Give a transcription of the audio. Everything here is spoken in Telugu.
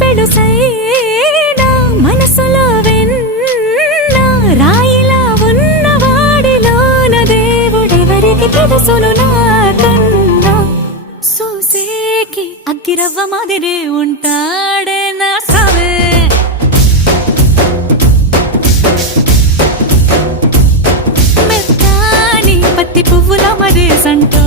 పెడుసైనా మనసులో వెన్న రాయిలా ఉన్నవాడిలోన దేవుడెవరికి తెలుసును నాకన్నా చూసేకి అగ్గిరవ్వ మాదిరే ఉంటాడే నా సావే మెత్తాని పత్తి పువ్వుల మరే సంటో